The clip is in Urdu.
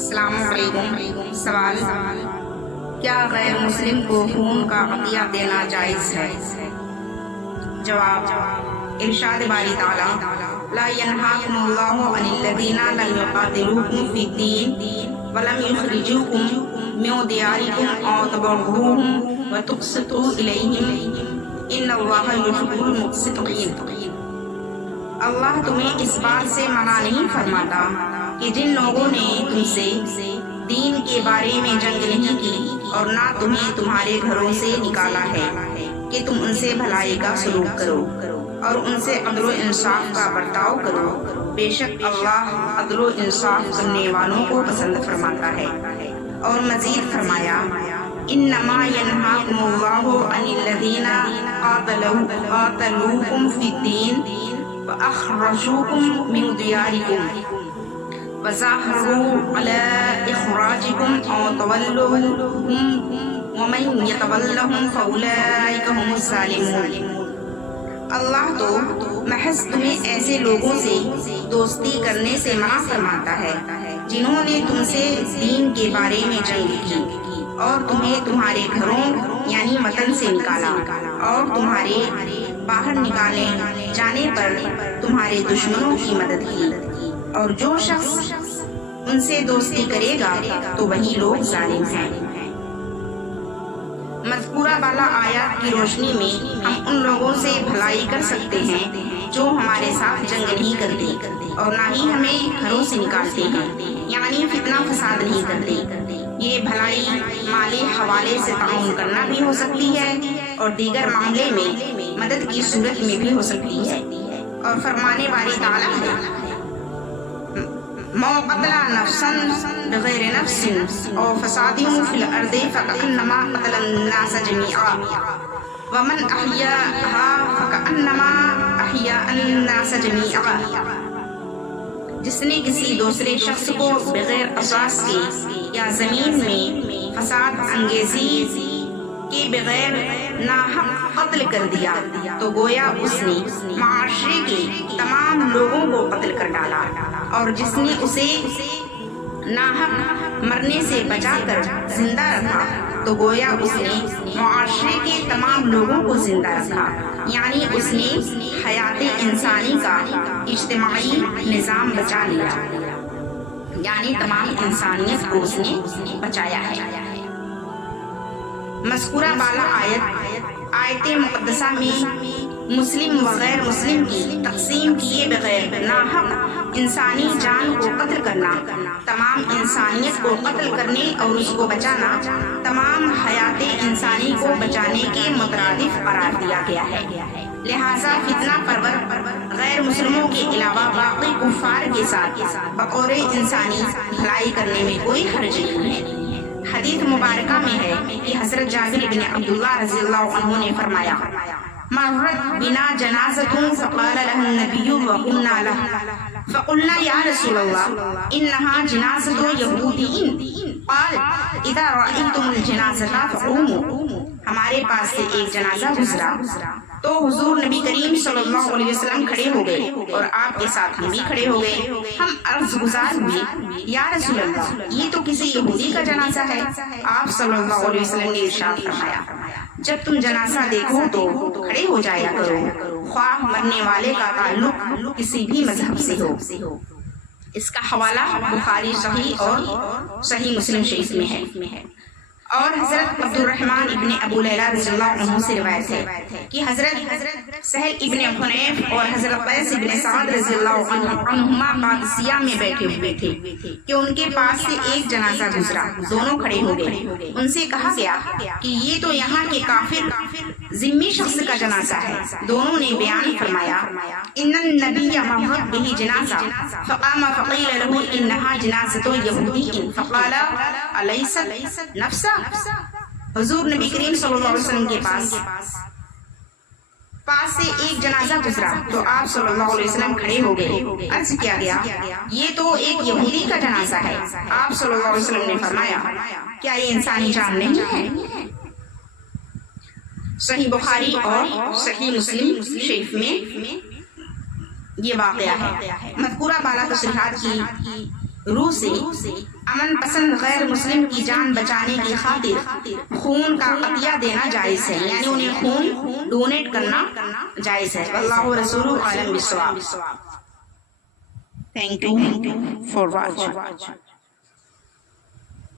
السلام علیکم۔ سوال: کیا غیر مسلم کو خون کا عطیہ دینا جائز ہے؟ جواب: ارشاد باری تعالیٰ: لا ينهاكم الله عن الذين لم يقاتلوكم في الدين ولم يخرجوكم من دياركم أن تبروهم وتقسطوا إليهم إن الله يحب المقسطين۔ اللہ تمہیں اس بات سے منع نہیں فرماتا کہ جن لوگوں نے تم سے دین کے بارے میں جنگ نہیں کی اور نہ تمہیں تمہارے گھروں سے نکالا ہے کہ تم ان سے بھلائی کا سلوک کرو اور ان سے عدل و انصاف کا برتاؤ کرو، بے شک اللہ عدل و انصاف کرنے والوں کو پسند فرماتا ہے۔ اور مزید فرمایا: انما ینہاکم اللہ عن الذین قاتلوکم فی الدین وأخرجوكم من دياركم وظاهروا على إخراجكم أن تولوهم ومن يتولهم فأولئك هم الظالمون۔ اللہ تو محض تمہیں ایسے لوگوں سے دوستی کرنے سے منع فرماتا ہے جنہوں نے تم سے دین کے بارے میں جنگ کی اور تمہیں تمہارے گھروں یعنی وطن سے نکالا اور تمہارے باہر نکالے جانے پر تمہارے دشمنوں کی مدد کی، اور جو شخص ان سے دوستی کرے گا تو وہی لوگ ظالم ہیں۔ مذکورہ بالا آیات کی روشنی میں ہم ان لوگوں سے بھلائی کر سکتے ہیں جو ہمارے ساتھ جنگ نہیں کرتے اور نہ ہی ہمیں گھروں سے نکالتے ہیں، یعنی فتنہ فساد نہیں کرتے۔ یہ بھلائی مالی حوالے سے تعاون کرنا بھی ہو سکتی ہے اور دیگر معاملے میں مدد کی صورت میں بھی ہو سکتی ہے۔ اور فرمانے والی تعالیٰ ہے: من قتل نفسا بغیر نفس او فساد فی الارض فکأنما قتل الناس جميعا ومن احیاها فکأنما احیا الناس جميعا۔ جس نے کسی دوسرے شخص کو بغیر اساس کے یا زمین میں فساد انگیزی کے بغیر ناحق قتل کر دیا تو گویا اس نے معاشرے کے تمام لوگوں کو قتل کر ڈالا، اور جس نے اسے ناحق مرنے سے بچا کر زندہ رکھا تو گویا اس نے معاشرے کے تمام لوگوں کو زندہ رکھا، یعنی اس نے حیات انسانی کا اجتماعی نظام بچا لیا، یعنی تمام انسانیت کو اس نے بچایا ہے۔ مذکورہ بالا آیت مقدسہ میں مسلم و غیر مسلم کی تقسیم کیے بغیر ناحق انسانی جان کو قتل کرنا، تمام انسانیت کو قتل کرنے اور اس کو بچانا تمام حیات انسانی کو بچانے کے مترادف قرار دیا گیا ہے۔ لہذا فتنہ پرور غیر مسلموں کے علاوہ باقی کفار کے ساتھ بطور انسانی بھلائی کرنے میں کوئی حرج نہیں ہے۔ حدیث مبارکہ میں ہے کہ حضرت جابر بن عبداللہ رضی اللہ عنہ نے فرمایا: مرت بنا جنازۃ فقال لها النبی وقلنا له فقلنا یا رسول اللہ انها جنازۃ یہودی قال اذا رأیتم الجنازۃ فقوموا۔ ہمارے پاس سے ایک جنازہ گزرا تو حضور نبی کریم صلی اللہ علیہ وسلم کھڑے ہو گئے اور آپ کے ساتھ ہم بھی کھڑے ہو گئے۔ ہم عرض گزار ہوئے: یا رسول اللہ، یہ تو کسی یہودی کا جنازہ ہے۔ آپ صلی اللہ علیہ وسلم نے ارشاد فرمایا: جب تم جنازہ دیکھو تو کھڑے ہو جایا کرو، خواہ مرنے والے کا تعلق کسی بھی مذہب سے ہو۔ اس کا حوالہ بخاری صحیح اور صحیح مسلم شریف میں ہے۔ اور حضرت عبد الرحمن ابن ابو لیلہ رضی اللہ عنہ سے روایت ہے کہ حضرت سہل ابن حنیف اور حضرت قیس ابن سعد رضی اللہ عنہما قادسیہ میں بیٹھے ہوئے تھے کہ ان کے پاس سے ایک جنازہ گزرا، دونوں کھڑے ہو گئے۔ ان سے کہا گیا کہ یہ تو یہاں کے کافر ذمہ شخص کا جنازہ ہے۔ دونوں نے بیان فرمایا: ان النبی مرت بہ جنازہ فقام فقیل له انها جنازۃ یہودی فقال الیست نفسا۔ حضور نبی کریم صلی اللہ علیہ وسلم کے پاس سے ایک جنازہ گزرا تو آپ صلی اللہ علیہ وسلم کھڑے ہو گئے۔ عرض کیا گیا: یہ تو ایک یہودی کا جنازہ ہے۔ آپ صلی اللہ علیہ وسلم نے فرمایا: کیا یہ انسانی جان نہیں ہے؟ صحیح بخاری اور صحیح مسلم شریف میں یہ واقعہ ہے۔ مذکورہ بالا تصریحات کی روح سے امن پسند غیر مسلم کی جان بچانے کی خاطر خون کا عطیہ دینا جائز ہے، یعنی انہیں خون ڈونیٹ کرنا جائز ہے۔ واللہ رسول عالم بالصواب۔ Thank you for watching.